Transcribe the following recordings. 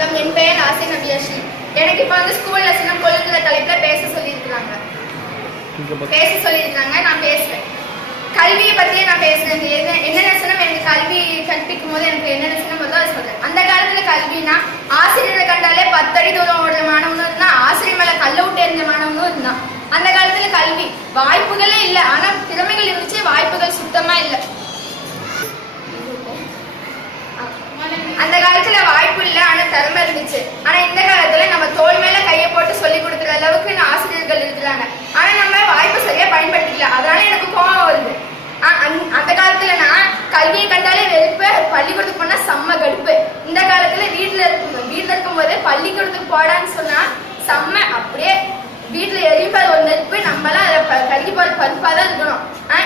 வணக்கம். என் பெயர் ஆசை நபியாஸ்ரீ. எனக்கு இப்போ ஸ்கூல் லெசனம் கொள்ளுங்கிற தலைப்பில் பேச சொல்லியிருக்கிறாங்க. நான் பேசுறேன். கல்வியை பற்றியே நான் பேசுறேன். என்னென்ன சினம் எனக்கு கல்வி கற்பிக்கும் போது எனக்கு என்னென்ன சினம் வருதோ அதை சொல்றேன். அந்த காலத்துல கல்வினா ஆசிரியரை கண்டாலே 10 அடி தூரம் ஓடுற மாணவனும் இருந்தான், ஆசிரியர் மேல கல்ல விட்டு எறிஞ்ச மாணவனும் இருந்தான். அந்த காலத்துல கல்வி வாய்ப்புகளே இல்லை, ஆனா திறமைகள் இருந்துச்சு, வாய்ப்புகள் சுத்தமா இல்லை. அந்த காலத்துல வாய்ப்பு இல்லை, ஆனா திறமை இருந்துச்சு. ஆனா இந்த காலத்துல நம்ம தோல் மேல கையை போட்டு சொல்லி கொடுக்குற அளவுக்கு ஆசிரியர்கள் இருக்கிறாங்க. ஆனா நம்ம வாய்ப்பை சரியா பயன்படுத்திக்கல. அதனால எனக்கு கோபம் வருது. அந்த காலத்துல நான் கல்வியை கண்டாலே வெறுப்பு, பள்ளிக்கூடத்துக்கு போனா செம்ம கடுப்பு. இந்த காலத்துல வீட்டுல இருக்கும் போது பள்ளிக்கூடத்துக்கு போடான்னு சொன்னா செம்ம அப்படியே வீட்டுல எரிப்பது ஒரு நெருப்பு. நம்மளாம் அதை கல்வி போற பருப்பாதான் இருக்கணும்.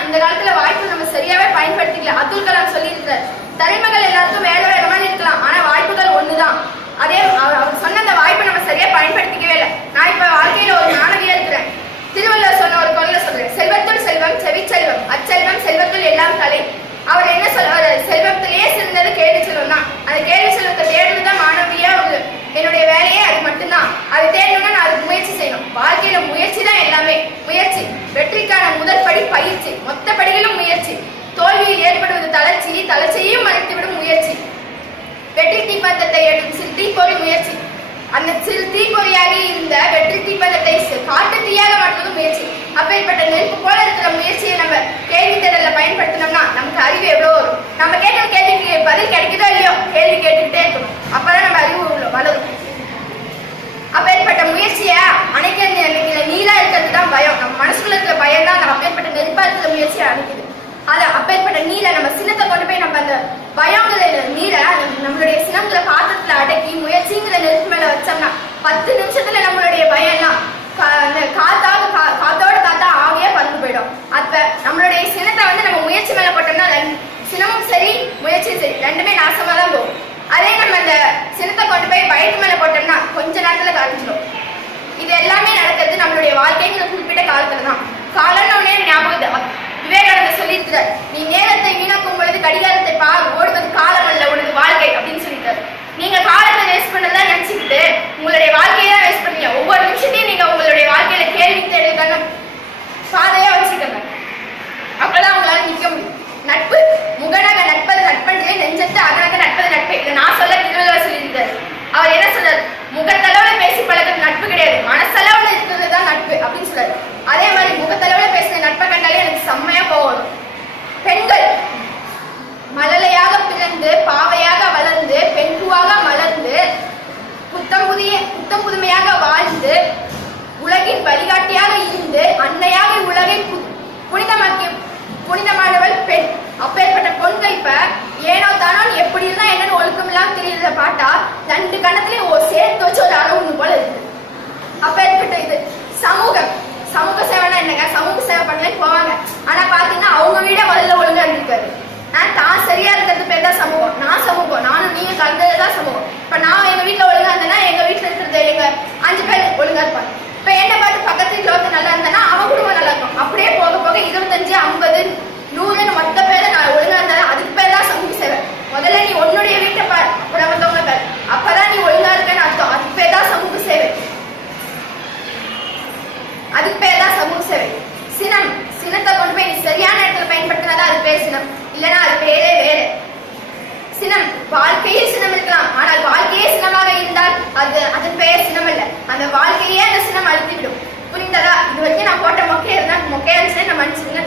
இந்த காலத்துல வாய்ப்பு நம்ம சரியாவே பயன்படுத்திக்கல. அப்துல் கலாம் சொல்லி இருக்கிறார், தலைமைகள் எல்லாருக்கும் வேலை வேகமா இருக்கலாம், ஆனா வாய்ப்புகள் ஒண்ணுதான். அதே அவர் சொன்ன அந்த வாய்ப்பை நம்ம சரியா பயன்படுத்திக்கவே இல்லை. நான் இப்ப வாழ்க்கையில ஒரு மாணவியா இருக்கிறேன். திருவள்ளுவர் சொன்ன ஒரு கொள்கை சொல்றேன், செல்வத்துள் செல்வம் செவிச்செல்வம், அச்செல்வம் செல்வத்துள் எல்லாம் தலை. அவர் என்ன சொல்றாரு, செல்வத்திலேயே சிறந்தது கேள்வி செல்வம் தான். அந்த கேள்வி செல்வத்தை தேடுறதுதான் மாணவியா என்னுடைய வேலையே அது மட்டும்தான். அதை தேடணும்னா நான் அதுக்கு முயற்சி செய்யணும். வாழ்க்கையில முயற்சி தான் எல்லாமே. முயற்சி வெற்றிக்கான முதல் படி பயிற்சி, மொத்த படிகளும் முயற்சி. தோல்வியில் ஏற்படுவது தளர்ச்சி, தளர்ச்சியையும் மறைத்துவிடும் முயற்சி. வெற்றி தீப்பந்தத்தை எடுக்கும் சிறு தீப்பொறி முயற்சி. அந்த சிறு தீப்பொறியாக இருந்த வெற்றி தீப்பந்தத்தை காட்டு தீயாக மாற்றுவது முயற்சி. அப்பேற்பட்ட நெருப்பு போல இருக்கிற முயற்சியை நம்ம கேள்வி தேடல பயன்படுத்தினோம்னா நமக்கு அறிவு எவ்வளவு வரும். நம்ம கேட்ட கேள்விக்கு பதில் கிடைக்குதோ இல்லையோ, கேள்வி கேட்டுக்கிட்டே இருக்கணும். அப்பதான் நம்ம அறிவு வளரும். அப்பேற்பட்ட முயற்சியை அணைக்க நீரா இருக்கிறது தான் பயம். நம்ம மனசுக்குள்ள இருக்கிற பயம் தான் நம்ம அப்பேற்பட்ட நெருப்பா இருக்கிற முயற்சியை அணைக்குது. அதை அப்பேற்பட்ட நீரை நம்ம சினத்தை கொண்டு போய் நம்ம அந்த பயங்கிற நீரை நம்மளுடைய சினங்கிற பாத்திரத்துல அடக்கி முயற்சிங்கிற நெருப்பு மேல வச்சோம்னா 10 நிமிஷத்துல நம்மளுடைய பயம் எல்லாம் காத்தோட காத்தா ஆகியே பறந்து போயிடும். அப்ப நம்மளுடைய சினத்தை நம்ம முயற்சி மேல போட்டோம்னா சினமும் சரி முயற்சியும் சரி ரெண்டுமே நாசமா தான் போகும். அதே நம்ம அந்த சினத்தை கொண்டு போய் பயத்து மேல போட்டோம்னா கொஞ்ச நேரத்துல கரைஞ்சிடும். இது எல்லாமே நடக்கிறது நம்மளுடைய வாழ்க்கைங்கிற குறிப்பிட்ட காலத்துல தான். காலம்னு ஞாபகம் விவேகானந்தர் சொல்லியிருக்கிறார், நீ நேரத்தை வீணாக்கும் பொழுது கடிகாரத்தை பார், ஓடுவது காலம் அல்ல உனது வாழ்க்கை அப்படின்னு சொல்லிட்டாரு. நீங்க காலத்தை வேஸ்ட் பண்ணதான் நினைச்சுக்கிட்டு உங்களுடைய வாழ்க்கையை தான் வேஸ்ட் பண்ணீங்க. ஒவ்வொரு நிமிஷத்தையும் நீங்க உங்களுடைய வாழ்க்கையில கேள்வி தேடுறதுக்கான பாதையா வச்சுக்கோங்க. அப்பதான் உங்களால நிக்க முடியும். நட்பு முகநக நட்பது நட்பன்றே நெஞ்சத்து அகநக நட்பது நட்பு. இதை நான் சொல்ல திருவள்ளுவர் சொல்லியிருந்தாரு. அவர் என்ன சொல்றாரு, முகத்தளவுல பேசி பழகிறது நட்பு கிடையாது, மனசளவுல இருக்கிறது தான் நட்பு அப்படின்னு சொல்றாரு. அதே மாதிரி முகத்தளவுல பேசுற நட்பை கண்டாலே எனக்கு செம்மையா போகணும். பெண்கள் மழலையாக பிறந்து பாவையாக வளர்ந்து பெண்பூவாக மலர்ந்து புத்தம் புதுமையாக வாழ்ந்து உலகின் வழிகாட்டியாக இருந்து அன்னையாக உலகை புனிதமானவள் பெண். அப்பேற்பட்ட பொண்கள் இப்ப ஏனோ தானோ எப்படி இருந்தா என்னன்னு ஒழுக்கம் இல்லாம தெரியறத பாட்டா 2 கணத்துலயும் சேர்த்து வச்சு ஒரு அளவு போல இருக்கு. அப்பேற்பட்ட இது சமூக சேவைனா என்னங்க, சமூக சேவை பண்ணலே போவாங்க. ஆனா பாத்தீங்கன்னா அவங்க வீட முதல்ல ஒழுங்கா இருந்திருக்காரு. தான் சரியா இருக்கிறது பேர் தான் சமூகம். நான் சமூகம், நானும் நீங்க கலந்ததுதான் சமூகம். இப்ப நான் எங்க வீட்டுல ஒழுங்கா இருந்தேன்னா எங்க வீட்டுல இருக்கிறது எங்க 5 பேர் ஒழுங்கா இருப்பாங்க. இப்ப என்ன பார்த்து பக்கத்து வீட்டுல ஒருத்தர் நல்லா இருந்தேன்னா அவன் குடும்பம் நல்லா இருக்கும். அப்படியே போக போக 25, 50, 100 மொத்த பேரை நான் ஒழுங்கா இருந்தாலும் அதுக்கு பேர் தான் சமூக சேவை. முதல்ல நீ உன்னுடைய வீட்டை பார், அப்புறம் மத்தவங்க பேர், அப்பதான் நீ ஒழுங்கா இருக்கன்னு அர்த்தம். அதுக்கு பேர் தான் சமூக சேவை. அதுக்கு பேர் தான் சமூக சேவை. சினத்தை கொண்டு போய் நீ சரியான இடத்துல பயன்படுத்தினாதான் அது பேர் சினம், இல்லைன்னா அது பேரே வேறு. சினம் வாழ்க்கையில் சினம் இருக்கலாம், ஆனால் வாழ்க்கையே சினமாக இருந்தால் அது பெயர் சினம் அல்ல. அந்த வாழ்க்கையே அந்த சினம் அழித்து விடும். புரிந்ததா? இது வரைக்கும் நான் போட்ட மொக்கையா இருந்தா மொக்கையா இருந்துச்சு, நான் மனுஷங்க